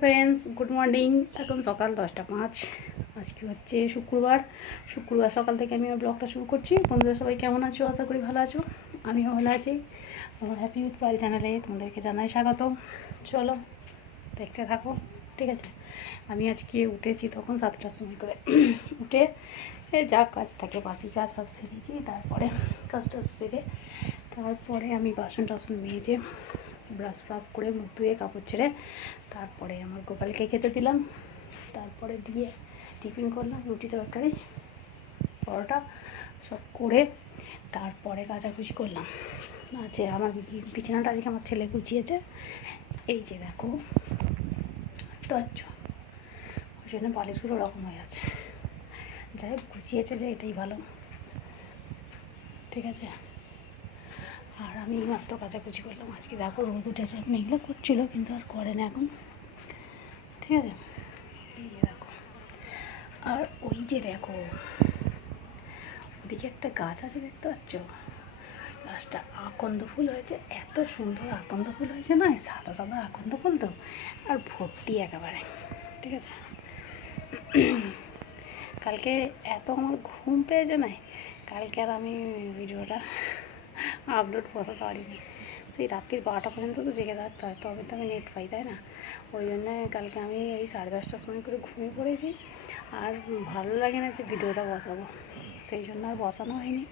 Friends, good morning. এখন সকাল 10টা 5। আজকে হচ্ছে শুক্রবার সকাল থেকে আমি আমার ব্লগটা শুরু করছি। বন্ধুরা সবাই কেমন আছো? আশা করি ভালো আছো। আমিও ভালো আছি। আমার হ্যাপি উইথ পায়েল চ্যানেলে তোমাদেরকে জানাই স্বাগত। চলো দেখতে থাকো, ঠিক আছে। আমি আজকে উঠেছি তখন 7টার সময় করে। উঠে যা কাজ থাকে বাসি কাজ সব সেরেছি। তারপরে কাজটা সেরে তারপরে আমি বাসন টাসন মেজে ব্রাশ করে মুখ ধুয়ে কাপড় ছেড়ে তারপরে আমার গোপালকে খেতে দিলাম। তারপরে দিয়ে টিফিন করলাম, রুটি তরকারি পরোটা সব করে তারপরে কাচাকুচি করলাম। আছে আমার বিছানাটা আজকে আমার ছেলে গুছিয়েছে। এই যে দেখো তো ওই জন্য বালিশগুলো ওরকম হয়ে আছে। যাই হোক গুছিয়েছে যে এটাই ভালো, ঠিক আছে। আর আমি মাত্র কাচাকুচি করলাম। আজকে দেখো রোদ উঠেছে, মেঘলা করছিল কিন্তু আর করে না এখন, ঠিক আছে। এই যে দেখো, আর ওই যে দেখো ওদিকে একটা গাছ আছে, দেখতে পাচ্ছ? গাছটা আকন্দ ফুল হয়েছে, এত সুন্দর আকন্দ ফুল হয়েছে না, সাদা সাদা আকন্দ ফুল তো, আর ভর্তি একেবারে, ঠিক আছে। কালকে এত আমার ঘুম পেয়েছে না, কালকে আর আমি ভিডিওটা আপলোড বসাতে পারিনি। সেই রাত্রির 12টা পর্যন্ত তো জেগে থাকতে হয়, তবে তো আমি নেট পাই, তাই না? ওই জন্যে কালকে আমি এই 10:30টার সময় করে ঘুমিয়ে পড়েছি। আর ভালো লাগে না যে ভিডিওটা বসাবো, সেই জন্য আর বসানো হয়নি,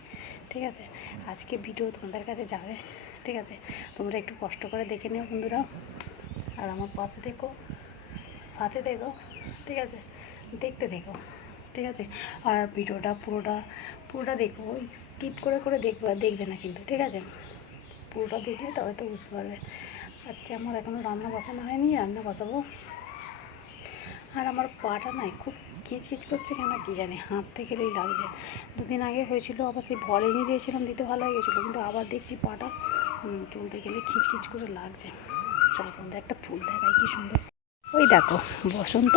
ঠিক আছে। আজকে ভিডিও তোমাদের কাছে যাবে, ঠিক আছে। তোমরা একটু কষ্ট করে দেখে নিও বন্ধুরা, আর আমার পাশে দেখো, সাথে দেখো, ঠিক আছে। দেখতে দেখো, ঠিক আছে। আর ভিডিওটা পুরোটা দেখো, স্কিপ করে দেখবে না কিন্তু, ঠিক আছে। পুরোটা দেখলে তবে তো বুঝতে পারবে। আজকে আমার এখনও রান্না বসানো হয়নি, রান্না বসাবো। আর আমার পাটা নাই খুব খিচখিচ করছে, কেন কি জানি, হাঁটতে গেলেই লাগছে। দুদিন আগে হয়েছিল, আবার সেই ভলিনি দিয়েছিলাম, দিতে ভালো লেগেছিলো, কিন্তু আবার দেখছি পাটা চলতে গেলে খিচখিচ করে লাগছে। চলো তোমাদের একটা ফুল দেখাই, কি সুন্দর। ওই দেখো বসন্ত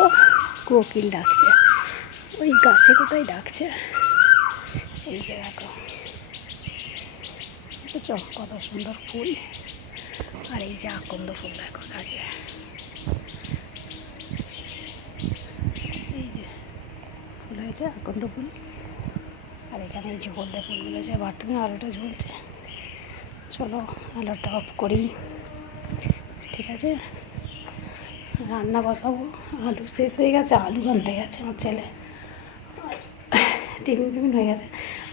কোকিল ডাকছে, ওই গাছে কোথায় ডাকছে। এই যে দেখো, বুঝছো কত সুন্দর ফুল। আর এই যে আকন্দ ফুল দেখো গাছে, এই যে ফুল হয়েছে আকন্দ ফুল। আর এখানে এই যে হলদে ফুলগুলো আছে, বাথরুমে আলোটা ঝুলছে। চলো আলোটা অফ করি, ঠিক আছে। রান্না বসাবো। আলু শেষ হয়ে গেছে, আলু আনতে গেছে আমার ছেলে, টিফিন হয়ে গেছে।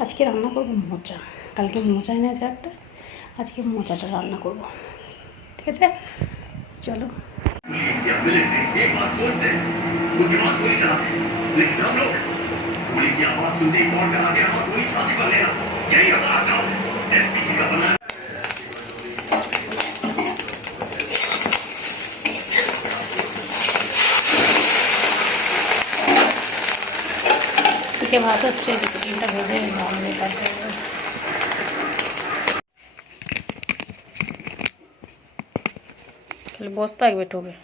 আজকে রান্না করবো মোচা, কালকে মোচা এনেছে একটা, আজকে মোচাটা রান্না করবো, ঠিক আছে। চলো। দিকে ভাত হচ্ছে, দিকে ডিমটা ভেজে নামাবে, তারপরে তাহলে বসে থাকবে টোকে।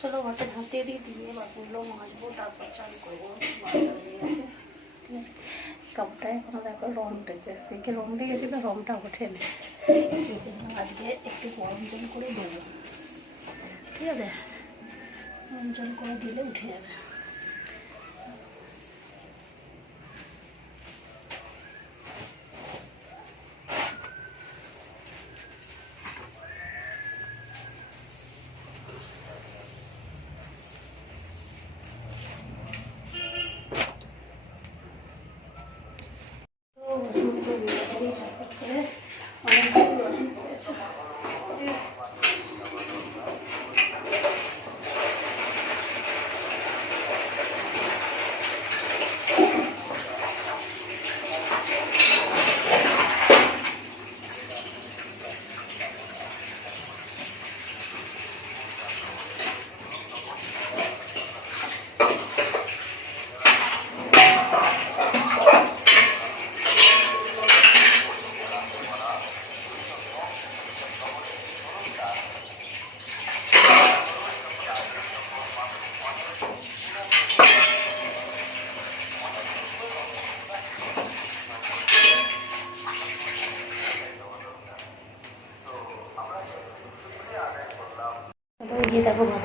চলো ঘরটা ঝাঁটিয়ে দিয়ে বাসনগুলো মাজবো, তারপর চালু করবো। বাসনটা হয়ে গেছে, ঠিক আছে। কাপড়টা এখনো দেখো রং উঠেছে, সেকে রং উঠে গেছে তো রংটা ওঠেনি, আজকে একটু গরম জল করে দেবো, ঠিক আছে। গরম জল করে দিলে উঠে যাবে।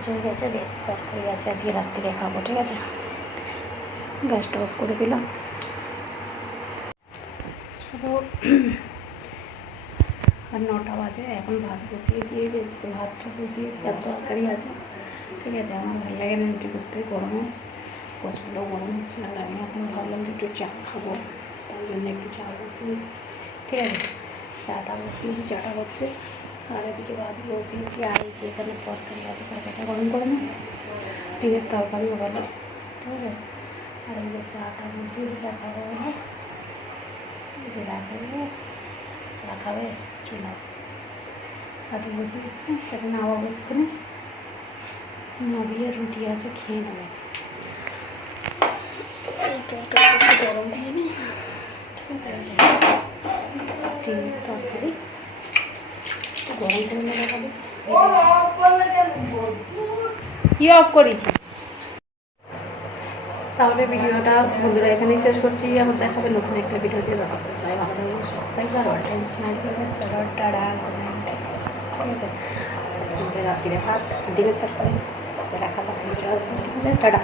মাছ হয়ে গেছে, তরকারি আছে, আজকে রাত্রিরে খাবো। ঠিক আছে, গ্যাসটা অফ করে দিলাম। চলো, আর 9টা বাজে, এখন ভাত বসিয়েছি। এই যে ভাতটা বসিয়েছি আর তরকারি আছে। ঠিক আছে, আমার ভালো লাগে না রুটি করতে গরমে, প্রচণ্ড গরম হচ্ছে। আর আমি এখন ভাবলাম যে একটু চা খাবো, তার জন্য একটু চা বসিয়েছি। ঠিক আছে, চাটা বসিয়েছি, চাটা হচ্ছে। আর এদিকে ভাত বসিয়েছি। আর এই যে এখানে তরকারি আছে, তরকারিটা গরম করে না, ডিমের তরকারি ওখানে। ঠিক আছে, আর এই যে চাটা বসিয়েছি, চা খাবো না, এই যে রাখবো, চা খাবে চলে আসবে। চাটা বসিয়েছি, সেটা নামাবো এক্ষুনি, নামিয়ে রুটি আছে, খেয়ে নেবে। এই তরকারিটা একটু গরম দিয়ে নিই। ঠিক আছে, ডিমের তরকারি গরম করে নেওয়া হবে। কি অফ করেছি? তাহলে ভিডিওটা বন্ধুরা এখানেই শেষ করছি। আবার দেখাবে নতুন একটা ভিডিও দিয়ে। দেখা চাই ভালো থাকবে, সুস্থ থাকবে, আর অল টাইম স্মাইল করবে। চলো, টাটা, গুড নাইট। ঠিক আছে, আজকে রাত্রিরে ভাত, ডিমের তরকারি রাখা, চলে আসবে। ঠিক আছে, টাটা।